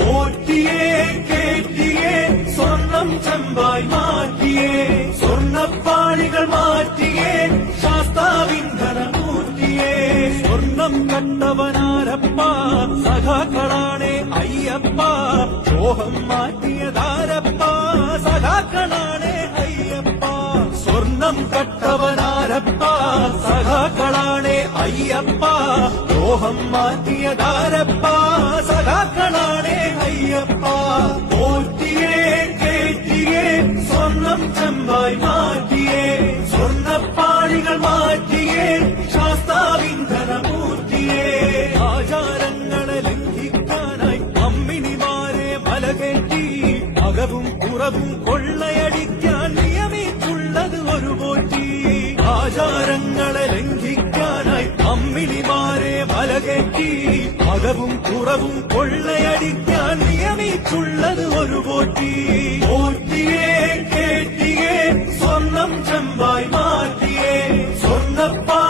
പോറ്റിയേ കേറ്റിയേ സ്വർണം ചെമ്പായി മാറ്റിയേ സ്വർണ്ണപ്പാളികൾ മാറ്റിയേ ശാസ്താവിന്ധനമൂർത്തിയേ സ്വർണം കണ്ടവനാരപ്പ സഖാക്കളാണേ അയ്യപ്പ ദ്രോഹം മാറ്റിയതാരപ്പ സഖാക്കളാണേ അയ്യപ്പ സ്വർണം കട്ടവനാരപ്പ സഖാക്കളാണേ അയ്യപ്പ ദ്രോഹം മാറ്റിയതാരപ്പ സഖാക്കളാണേ അയ്യപ്പ പോറ്റിയേ കേറ്റിയേ സ്വർണം ചെമ്പായി മാറ്റിയേ സ്വർണ്ണപ്പാളികൾ മാറ്റിയേ ശാസ്താവിന്ധനമൂർത്തിയേ ആചാരങ്ങളെ ലംഘിക്കാനായി അമ്മിണിമാരെ മലകേറ്റി അകവും പുറവും കൊള്ളയടിക്കാൻ നിയമിച്ചുള്ളത് ഒരു പോറ്റി ആചാരങ്ങളെ ലംഘിക്കാനായി അമ്മിണിമാരെ മലകേറ്റി അകവും പുറവും കൊള്ളയടിക്കാൻ നിയമിച്ചുള്ളത് ഒരു പോറ്റി പോറ്റിയേ കേറ്റിയേ സ്വർണം ചെമ്പായി മാറ്റിയേ സ്വർണ്ണപ്പാ